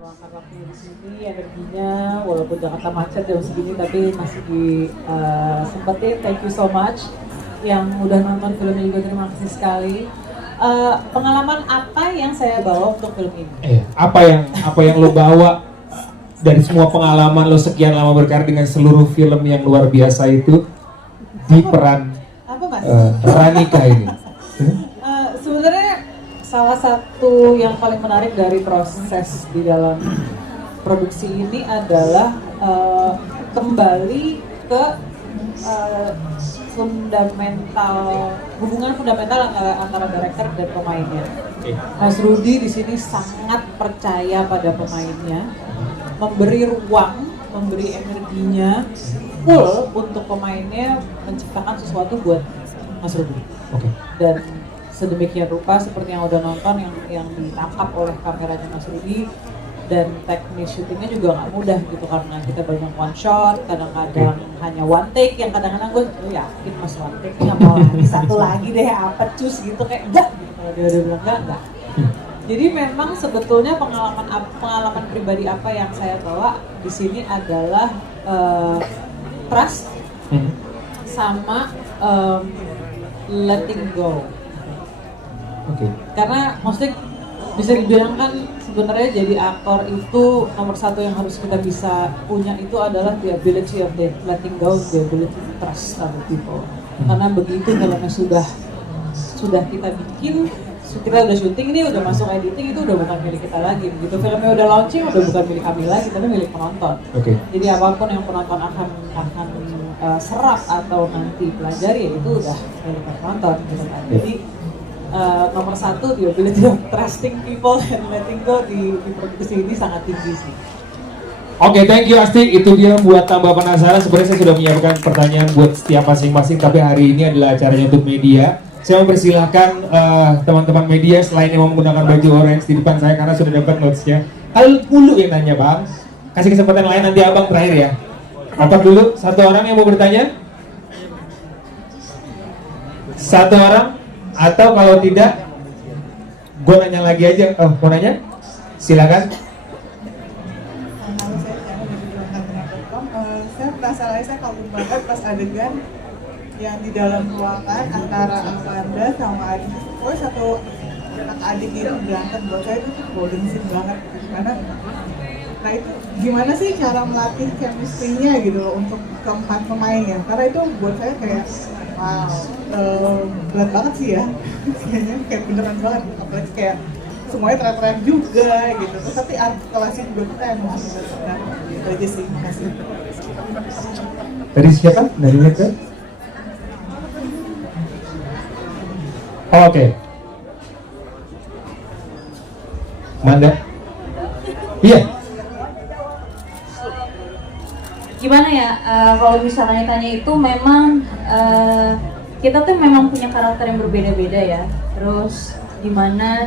Luangkan waktunya di sini, energinya, walaupun Jakarta macet jam segini, tapi masih disempetin. Thank you so much. Yang udah nonton filmnya juga terima kasih sekali. Pengalaman apa yang saya bawa untuk film ini? Apa yang lo bawa dari semua pengalaman lo sekian lama berkarir dengan seluruh film yang luar biasa itu di peran Apa mas? Ranika ini? Sebenarnya salah satu yang paling menarik dari proses di dalam produksi ini adalah kembali ke hubungan fundamental antara director dan pemainnya. Mas Rudy di sini sangat percaya pada pemainnya, memberi ruang, memberi energinya full untuk pemainnya menciptakan sesuatu buat Mas Rudy. Dan sedemikian rupa seperti yang udah nonton yang ditangkap oleh kameranya Mas Rudy, dan teknis syutingnya juga nggak mudah gitu karena kita banyak one shot, kadang-kadang hanya one take, yang kadang-kadang gue yakin mas one take nggak mau lagi satu lagi deh apa cus gitu kayak enggak gitu. Kalau dia udah bilang enggak. Jadi memang sebetulnya pengalaman pribadi apa yang saya bawa di sini adalah trust sama letting go. Karena maksudnya bisa dibilang kan sebenarnya jadi aktor itu nomor satu yang harus kita bisa punya itu adalah the ability of letting go, the ability to trust other people. Karena begitu filmnya sudah kita bikin, kita udah syuting ini, udah masuk editing, itu udah bukan milik kita lagi. Begitu filmnya udah launching, udah bukan milik kami lagi, tapi milik penonton. Jadi apapun yang penonton akan serap atau nanti pelajari, itu udah milik penonton gitu kan. Jadi nomor satu, the ability of trusting people and letting go di produksi ini sangat tinggi sih. Oke, thank you Asti. Itu dia buat tambah penasaran. Sebenarnya saya sudah menyiapkan pertanyaan buat setiap masing-masing, tapi hari ini adalah acaranya untuk media. Saya mempersilahkan teman-teman media selain yang menggunakan baju orange di depan saya karena sudah dapat notes-nya. Kalau dulu yang nanya bang, kasih kesempatan lain nanti abang terakhir ya. Apa dulu? Satu orang yang mau bertanya? Satu orang? Atau kalau tidak, gue nanya lagi aja. Oh, mau nanya? Silakan. Saya penasaran, saya kagum banget pas adegan yang di dalam ruangan antara Amanda sama Adi. Oh, satu anak adik itu berantem, buat saya itu golden scene banget. Karena, nah itu gimana sih cara melatih chemistry-nya gitu loh untuk keempat pemainnya? Karena itu buat saya kayak wow, berat banget sih ya. Kayaknya kayak beneran banget, apalagi kayak semuanya teriak-teriak juga gitu. Terus tapi artikulasi juga kita emosi. Nah, itu aja sih, makasih. Tadi siapa? Dari Meta? Oh, oke. Manda? Iya. Gimana ya, kalau misalnya tanya itu memang kita tuh memang punya karakter yang berbeda-beda ya. Terus gimana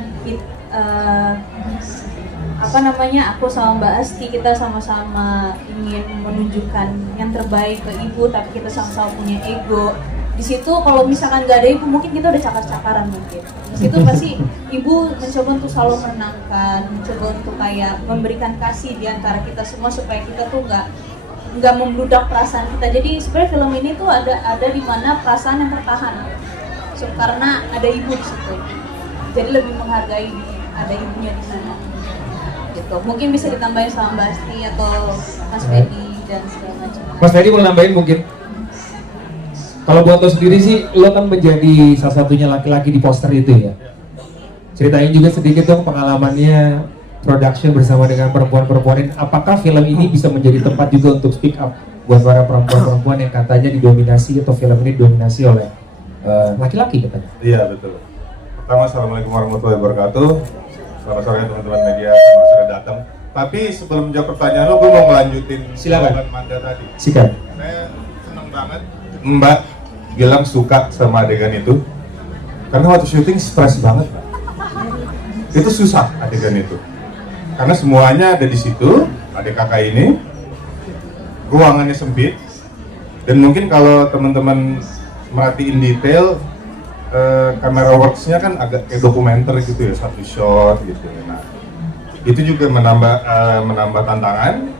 aku sama Mbak Asti, kita sama-sama ingin menunjukkan yang terbaik ke ibu, tapi kita sama-sama punya ego. Di situ kalau misalkan nggak ada ibu, mungkin kita udah cakar-cakaran mungkin. Di situ pasti ibu mencoba untuk selalu menenangkan, mencoba untuk kayak memberikan kasih di antara kita semua supaya kita tuh nggak membludak perasaan kita. Jadi sebenarnya film ini tuh ada di mana perasaan yang tertahan. Karena ada ibu di situ. Jadi lebih menghargai ada ibunya di sana. Gitu. Mungkin bisa ditambahin sama Mbak Asti atau Mas Fedi dan segala macam. Mas Fedi mau nambahin mungkin? Kalau buat lo sendiri sih, lo kan menjadi salah satunya laki-laki di poster itu ya. Ceritain juga sedikit dong pengalamannya production bersama dengan perempuan-perempuan ini. Apakah film ini bisa menjadi tempat juga untuk speak up buat para perempuan-perempuan yang katanya didominasi atau film ini didominasi oleh laki-laki katanya? Iya betul. Pertama, assalamualaikum warahmatullahi wabarakatuh. Selamat sore teman-teman media yang sudah datang. Tapi sebelum jawab pertanyaan lo, gue mau melanjutin silakan Manda tadi. Sikat. Saya senang banget Mbak Gilang suka sama adegan itu karena waktu syuting stres banget, Mbak. Itu susah adegan itu karena semuanya ada di situ. Adik kakak ini ruangannya sempit dan mungkin kalau teman-teman merhatiin detail kamera works-nya kan agak kayak dokumenter gitu ya, satu shot gitu. Nah, itu juga menambah tantangan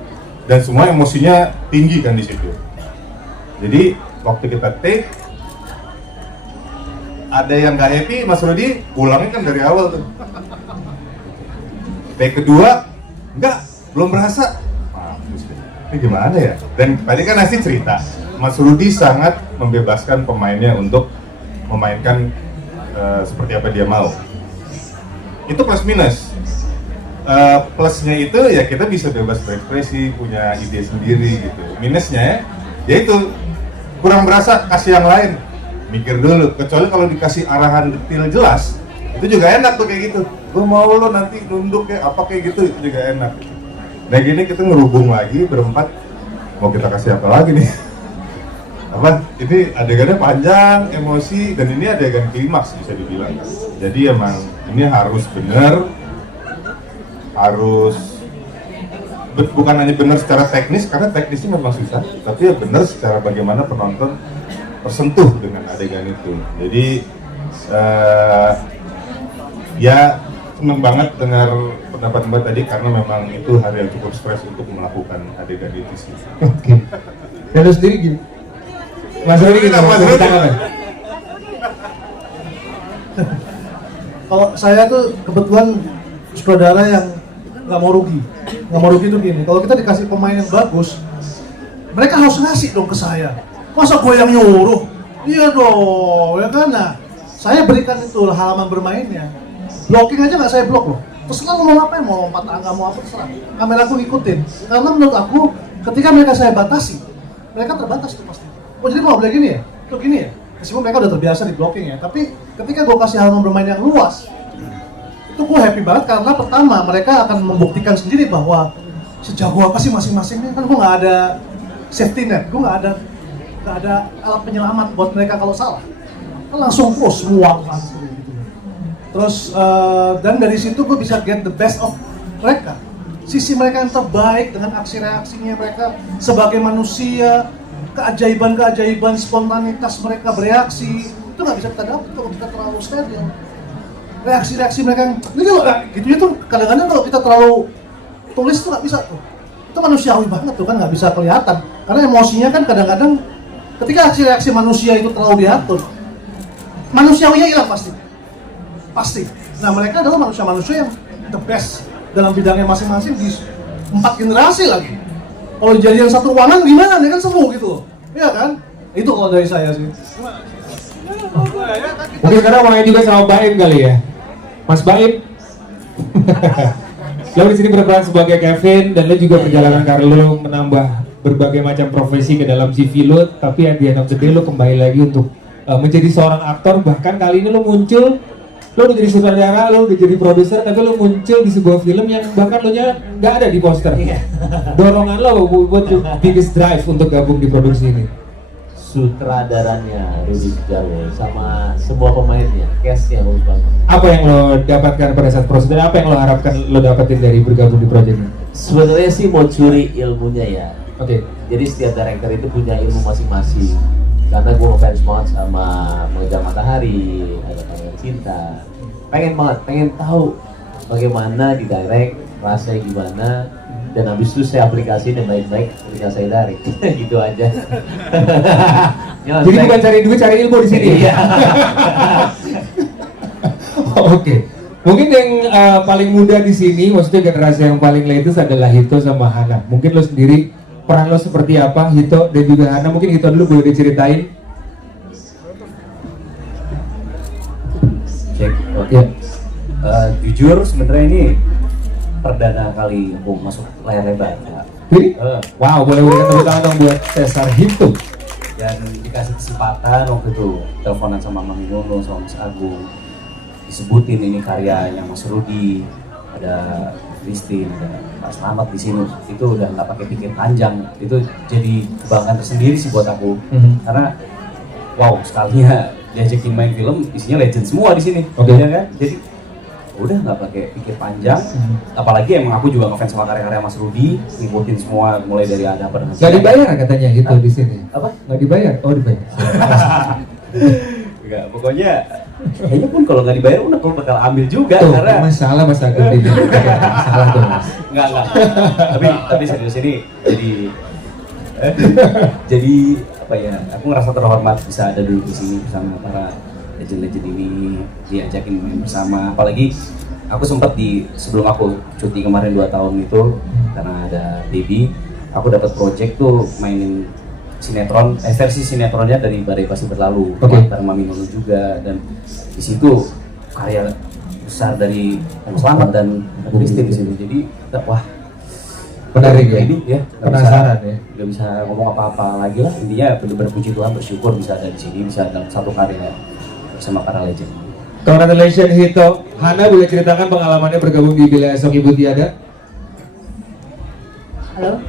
dan semua emosinya tinggi kan di situ. Jadi waktu kita take ada yang nggak happy, Mas Rudi pulangnya kan dari awal tuh. Take kedua enggak, belum berasa. Ini gimana ya? Dan tadi kan Nasi cerita, Mas Rudi sangat membebaskan pemainnya untuk memainkan seperti apa dia mau. Itu plus minus. Plusnya itu ya kita bisa bebas berekspresi, punya ide sendiri gitu. Minusnya ya itu kurang berasa, kasih yang lain, mikir dulu. Kecuali kalau dikasih arahan detail jelas, itu juga enak tuh kayak gitu. Gue mau lo nanti nunduk kayak apa kayak gitu, itu juga enak. Nah gini kita ngerubung lagi berempat, mau kita kasih apa lagi nih? Apa? Ini adegannya panjang, emosi, dan ini adegan klimaks bisa dibilang. Jadi emang ini harus bener, bukan hanya benar secara teknis, karena teknisnya memang susah, tapi ya benar secara bagaimana penonton tersentuh dengan adegan itu. Jadi ya seneng banget dengar pendapat Mbak tadi, karena memang itu hari yang cukup stres untuk melakukan adegan itu sih. Oke. Dan lu sendiri gini? Mas Rudi gimana? Mas Rudi. Kalau saya tuh kebetulan sutradara yang nggak mau rugi itu gini. Kalau kita dikasih pemain yang bagus, mereka harus ngasih dong ke saya. Masa gue yang nyuruh? Iya dong, ya kan? Nah, saya berikan itu halaman bermainnya. Blocking aja nggak saya blok loh. Terserah lo mau ngapain, mau lompat tangga, mau apa terserah. Kamera aku ngikutin. Karena menurut aku, ketika mereka saya batasi, mereka terbatas tuh pasti. Oh jadi mau boleh gini ya? Tuh gini ya? Meskipun mereka udah terbiasa di blocking ya, tapi ketika gue kasih halaman bermain yang luas, itu gue happy banget karena pertama mereka akan membuktikan sendiri bahwa sejauh apa sih masing-masingnya. Kan gue nggak ada safety net, gue nggak ada alat penyelamat buat mereka kalau salah. Kan langsung push semua kan gitu. Terus dan dari situ gue bisa get the best of mereka. Sisi mereka yang terbaik dengan aksi reaksinya mereka sebagai manusia, keajaiban spontanitas mereka bereaksi itu nggak bisa kita dapat kalau kita terlalu steril. Reaksi-reaksi mereka yang ini loh, gitu tuh kadang-kadang kalau kita terlalu tulis tuh nggak bisa tuh. Itu manusiawi banget tuh kan, nggak bisa kelihatan karena emosinya kan kadang-kadang ketika reaksi manusia itu terlalu diatur, manusiawinya hilang pasti. Nah mereka adalah manusia yang the best dalam bidangnya masing-masing di 4 generasi lagi. Kalau jadi yang satu ruangan gimana? Dia kan seru gitu loh, iya kan? Itu kalau dari saya sih. Mungkin sekarang mulai juga sama Baim kali ya, Mas Baim. Lo di sini berperan sebagai Kevin dan lo juga perjalanan karir lo menambah berbagai macam profesi ke dalam CV lo, tapi at the end of the day lo kembali lagi untuk menjadi seorang aktor. Bahkan kali ini lo muncul, lo udah jadi sutradara, lo udah jadi produser, tapi lo muncul di sebuah film yang bahkan lo nya nggak ada di poster. Dorongan lo buat biggest drive untuk gabung di produksi ini? Sutradaranya Rudi Sudjarwo sama semua pemainnya, cast-nya bagus banget. Apa yang lo dapatkan pada saat proses dan apa yang lo harapkan lo dapetin dari bergabung di proyek ini? Sebenarnya sih mau curi ilmunya ya. Oke. Jadi setiap director itu punya ilmu masing-masing. Karena gue ngefans banget sama Mengejar Matahari, ada Pangeran Cinta. Pengen tahu bagaimana di direct, rasanya gimana, dan habis itu saya aplikasiin yang baik-baik ketika saya direct. Gitu aja. Jadi bukan cari duit, cari ilmu di sini. Iya. Oke. Mungkin yang paling muda di sini, maksudnya generasi yang paling latest adalah Hito sama Hana. Mungkin lo sendiri peran lo seperti apa, Hito dan juga Hana? Mungkin Hito dulu boleh diceritain. Cek. Ya. Jujur sebenarnya ini perdana kali aku masuk layar lebar. Jadi, wow, boleh berikan tepuk tangan dong buat Cesar Hito. Dan dikasih kesempatan waktu itu teleponan sama Mang Yono sama Mas Agung, disebutin ini karyanya Mas Rudi, ada Christine, ada Pak Slamet di sini. Itu udah nggak pakai pikir panjang, itu jadi kebanggaan tersendiri sih buat aku. Karena wow, sekalinya diajakin main film isinya legend semua di sini. Oke. Ya kan? Jadi udah nggak pakai pikir panjang. Apalagi emang aku juga ngefans sama karya-karya Mas Rudi, ngikutin semua mulai dari Ada Apa Dengan Gak dibayar katanya Hito di sini. Apa? Gak dibayar? Oh dibayar. Enggak, pokoknya kayaknya pun kalau nggak dibayar udah kalau bakal ambil juga Tuh, karena masalah Mas Agung ini. Masalah tuh Mas. nggak tapi serius ini jadi apa ya, aku ngerasa terhormat bisa ada dulu di sini bersama para legend-legend ini, diajakin main bersama. Apalagi aku sempat sebelum aku cuti kemarin 2 tahun itu karena ada baby, aku dapat project tuh mainin sinetron, versi sinetronnya dari Badai Pasti Berlalu, bareng Mami Nunu juga, dan di situ karya besar dari Om Slamet dan Christine di situ. Jadi wah, Menarik ya? Ini ya, Penasaran ya? Gak bisa ngomong apa-apa lagi lah. Intinya benar-benar puji Tuhan, bersyukur bisa ada di sini, bisa dalam satu karya bersama para legend. Congratulations Hito. Hana boleh ceritakan pengalamannya bergabung di Bila Esok Ibu Tiada? Halo.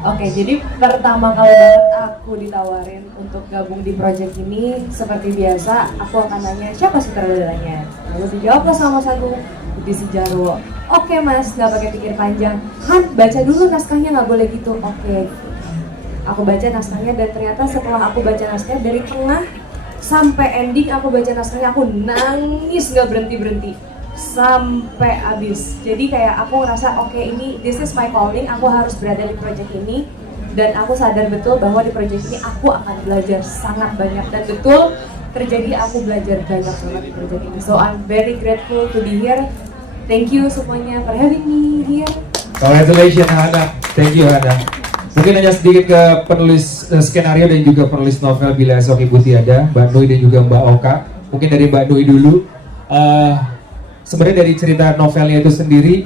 Oke, jadi pertama kali banget aku ditawarin untuk gabung di project ini, seperti biasa aku akan nanya siapa sutradaranya. Lalu dijawablah sama Mas Agung, Budi Sejarwo. Oke Mas, nggak pakai pikir panjang. Han, baca dulu naskahnya, nggak boleh gitu. Oke. Aku baca naskahnya dan ternyata setelah aku baca naskahnya dari tengah sampai ending aku baca naskahnya, aku nangis nggak berhenti sampai habis. Jadi kayak aku ngerasa oke, ini this is my calling, aku harus berada di project ini, dan aku sadar betul bahwa di project ini aku akan belajar sangat banyak, dan betul terjadi, aku belajar banyak banget di project ini. So I'm very grateful to be here. Thank you semuanya for having me here. Congratulations Hana. Thank you Hana. Mungkin hanya sedikit ke penulis skenario dan juga penulis novel Bila Esok Ibu Tiada, Mbak Nui dan juga Mbak Oka. Mungkin dari Mbak Nui dulu. Sebenarnya dari cerita novelnya itu sendiri,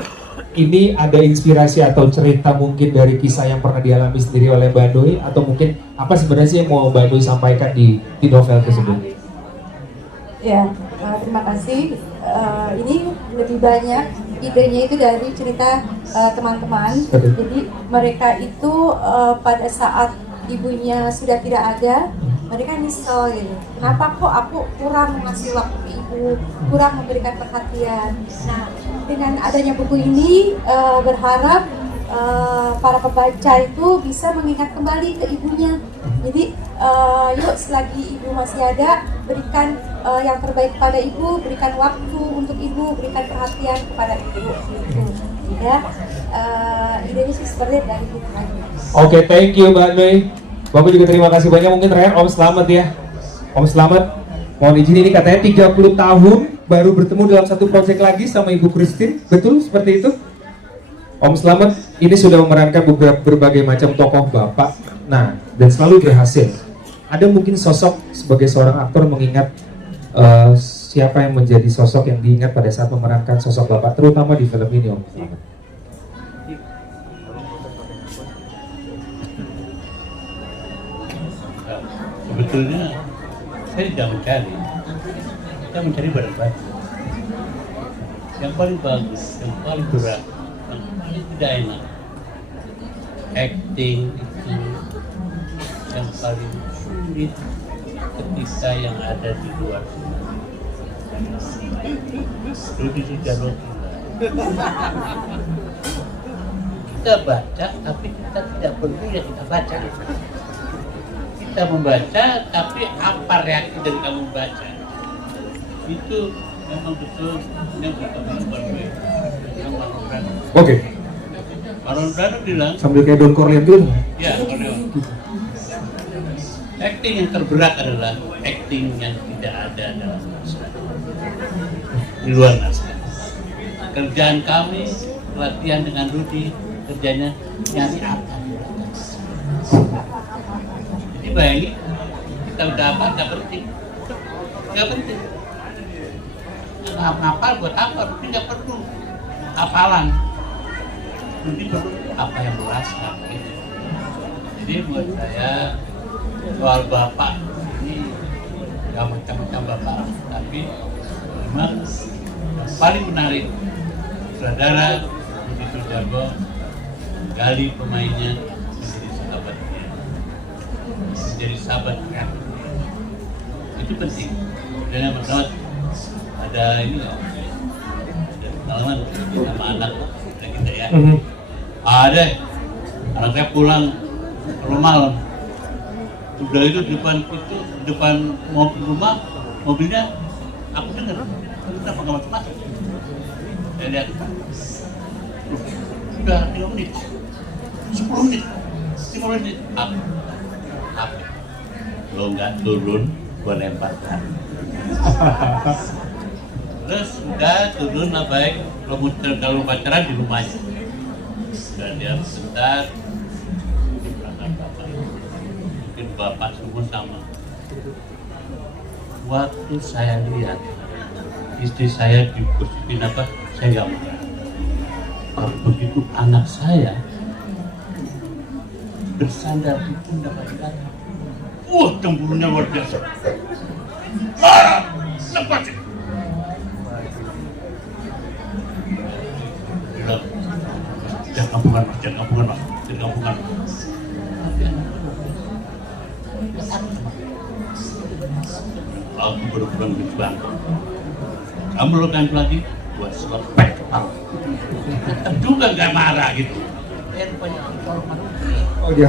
ini ada inspirasi atau cerita mungkin dari kisah yang pernah dialami sendiri oleh Mbak Nui, atau mungkin apa sebenarnya sih yang mau Mbak Nui sampaikan di novel tersebut? Ya, terima kasih. Ini lebih banyak idenya itu dari cerita teman-teman. Jadi mereka itu pada saat ibunya sudah tidak ada, mereka nyesel gitu. Kenapa kok aku kurang ngasih waktu ke ibu, kurang memberikan perhatian. Nah, dengan adanya buku ini berharap para pembaca itu bisa mengingat kembali ke ibunya. Jadi yuk selagi ibu masih ada, berikan yang terbaik kepada ibu, berikan waktu untuk ibu, berikan perhatian kepada ibu gitu. Ya, idenya sih seperti dari buku ini. Oke, thank you Mbak Nui. Bapak juga terima kasih banyak. Mungkin terakhir Om Slamet ya. Om Slamet, mohon izin, ini katanya 30 tahun baru bertemu dalam satu proyek lagi sama Ibu Christine. Betul seperti itu? Om Slamet ini sudah memerankan berbagai macam tokoh Bapak. Nah, dan selalu berhasil. Ada mungkin sosok sebagai seorang aktor mengingat siapa yang menjadi sosok yang diingat pada saat memerankan sosok Bapak, terutama di film ini Om Slamet? Sebetulnya saya tidak mencari, kita mencari barang bagus, yang paling bagus, yang paling berat, yang paling tidak enak. Acting itu yang paling sulit ketika yang ada di luar. Budi Sejarwo kita baca, tapi kita tidak perlu yang kita baca. Kita membaca, tapi apa reaksi dari kamu membaca? Itu memang betul yang kita lakukan. Yang Marlon Brando. Oke. Marlon Brando bilang. Sambil kayak Don Corleone dulu. Ya, acting yang terberat adalah acting yang tidak ada dalam naskah, di luar naskah. Kerjaan kami, latihan dengan Rudi, kerjanya nyari apa? Jadi bayangin, kita udah apa, nggak penting. Ngapal buat apa? Rudi nggak perlu hafalan. Rudi perlu apa yang merasakan. Gitu. Jadi buat saya, soal Bapak ini nggak macam-macam Bapak, tapi memang yang paling menarik saudara Budi Sejarwo gali pemainnya menjadi sahabatnya, menjadi sahabat kreatif. Itu penting. Dan yang pertama ada ini ya, ada pengalaman sama anak kita ya. Ada anak saya pulang ke rumah, udah itu depan mobil rumah, mobilnya aku dengar, kenapa nggak masuk? Saya lihat, udah 3 menit, 10 menit, 5 menit, apa? Lo nggak turun, gua lemparkan. Terus udah turun lah baik, kalau pacaran di rumahnya. Dan dia bentar, mungkin bapak semua sama. Waktu saya lihat istri saya digosipin apa, saya nggak marah. Kalau begitu anak saya bersandar di pundak laki-laki, cemburunya luar biasa. Lepasin! Bilang, jangan kampungan mas, jangan kampungan mas, jangan kampungan mas. Aku baru pulang di Bangkok. Kamu lo kan lagi, gua selepek kepala. Tetap juga nggak marah gitu. Rupanya tolong mandi. Oh dia.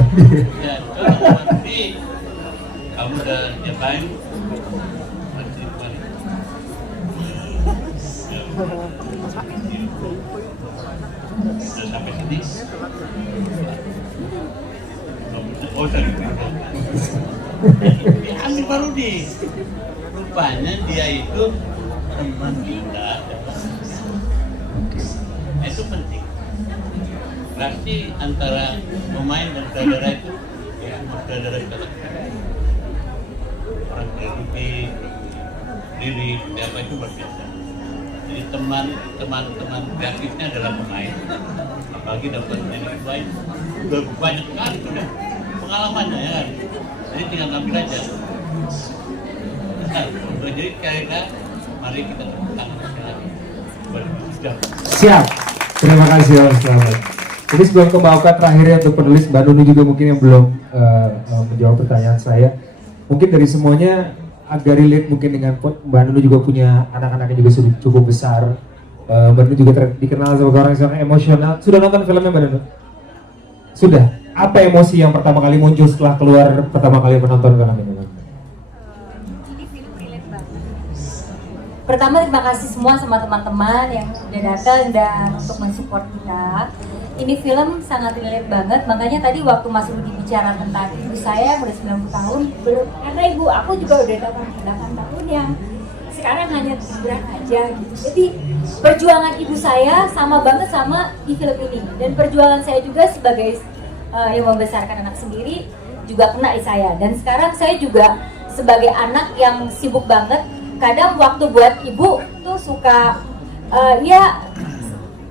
Ya, tolong mandi. Kamu udah nyapain? Mandi kembali. Sudah sampai sini. Oh, tadi. Diambil baru di. Rupanya dia itu teman kita. Itu penting. Berarti antara pemain dan saudara itu, ya, saudara kita orang berarti diri, siapa itu berbiasa. Jadi teman kreatifnya adalah pemain. Apalagi dapat jadi baik, udah banyak kali sudah pengalamannya ya kan. Jadi tinggal ngambil aja. Nah, jadi kira-kira mari kita tepuk tangan lagi. Siap. Terima kasih Mas Selamat. Jadi sebelum ke Mbak Oka terakhirnya untuk penulis, Mbak Nuni juga mungkin yang belum menjawab pertanyaan saya. Mungkin dari semuanya agak relate mungkin dengan Mbak Nuni juga punya anak-anaknya juga sudah cukup besar. Mbak Nuni juga dikenal sebagai orang yang emosional. Sudah nonton filmnya Mbak Nuni? Sudah. Apa emosi yang pertama kali muncul setelah keluar pertama kali menonton film ini? Pertama terima kasih semua sama teman-teman yang udah datang dan untuk mensupport kita. Ini film sangat relate banget, makanya tadi waktu Mas Rudi bicara tentang ibu saya yang udah 90 tahun, belum karena ibu aku juga udah 88 tahun yang sekarang hanya tiduran aja gitu. Jadi perjuangan ibu saya sama banget sama di film ini, dan perjuangan saya juga sebagai yang membesarkan anak sendiri juga kena di saya. Dan sekarang saya juga sebagai anak yang sibuk banget, kadang waktu buat ibu tuh suka ya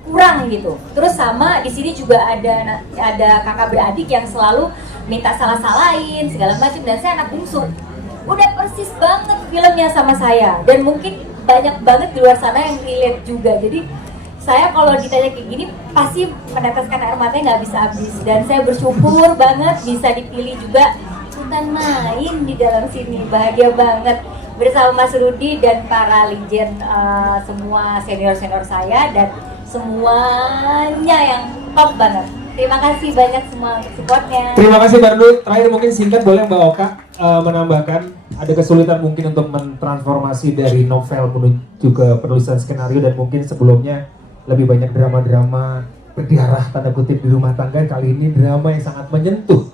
kurang gitu. Terus sama di sini juga ada kakak beradik yang selalu minta salah-salahin segala macam, dan saya anak bungsu. Udah persis banget filmnya sama saya, dan mungkin banyak banget di luar sana yang relate juga. Jadi saya kalau ditanya kayak gini pasti meneteskan air matanya nggak bisa habis, dan saya bersyukur banget bisa dipilih juga ikutan main di dalam sini. Bahagia banget bersama Mas Rudi dan para legend semua senior-senior saya dan semuanya yang top banget. Terima kasih banyak semua untuk supportnya. Terima kasih Mbak Nuni. Terakhir mungkin singkat boleh Mbak Oka menambahkan, ada kesulitan mungkin untuk mentransformasi dari novel menuju ke penulisan skenario, dan mungkin sebelumnya lebih banyak drama-drama berdarah tanda kutip di rumah tangga, kali ini drama yang sangat menyentuh.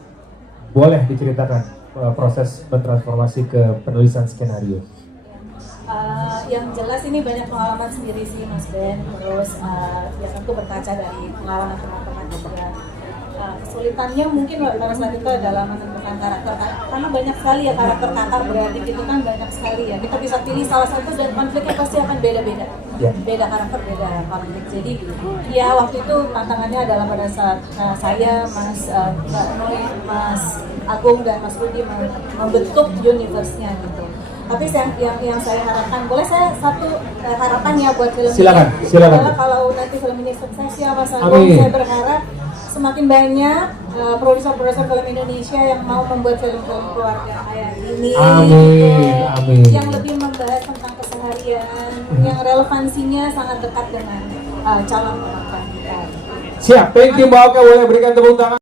Boleh diceritakan proses mentransformasi ke penulisan skenario? Yang jelas ini banyak pengalaman sendiri sih Mas Ben, terus ya tentu berkaca dari pengalaman teman-teman juga. Kesulitannya mungkin pada saat itu adalah menentukan karakter, karena banyak sekali ya karakter kakak beradik itu kan banyak sekali ya. Kita bisa pilih salah satu dan konfliknya pasti akan beda-beda. Beda karakter, beda konflik. Jadi ya waktu itu tantangannya adalah pada saat saya, Mbak Noi, Mas Agung dan Mas Rudi membentuk universe-nya gitu. Tapi yang saya harapkan, boleh saya satu harapan ya buat film silakan, ini? Silakan. Kalau nanti film ini sukses ya Mas Agung, saya berharap semakin banyak produser-produser film Indonesia yang mau membuat film-film keluarga kayak ini. Amin. Yang lebih membahas tentang keseharian, yang relevansinya sangat dekat dengan calon penonton kita. Siap, thank you Mbak Oka, boleh berikan tepuk tangan.